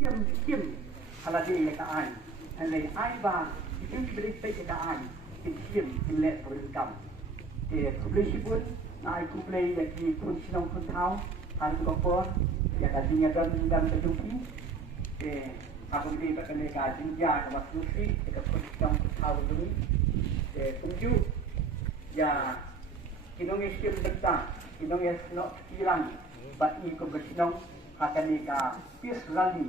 Kim haladay ka ai hanlay ai ba ikin berita ka ai kim inlet berikam publish pun ai kumplay lagi pun sinong pun tahu hal kopor ya kadinya dan terjumpi aku di bakal ka jinja ka maslusi ka pun sinong tahu dulu tunju ya kinong iskim dekta kinong es no kilang ba i ko sinong hakani ka peace rally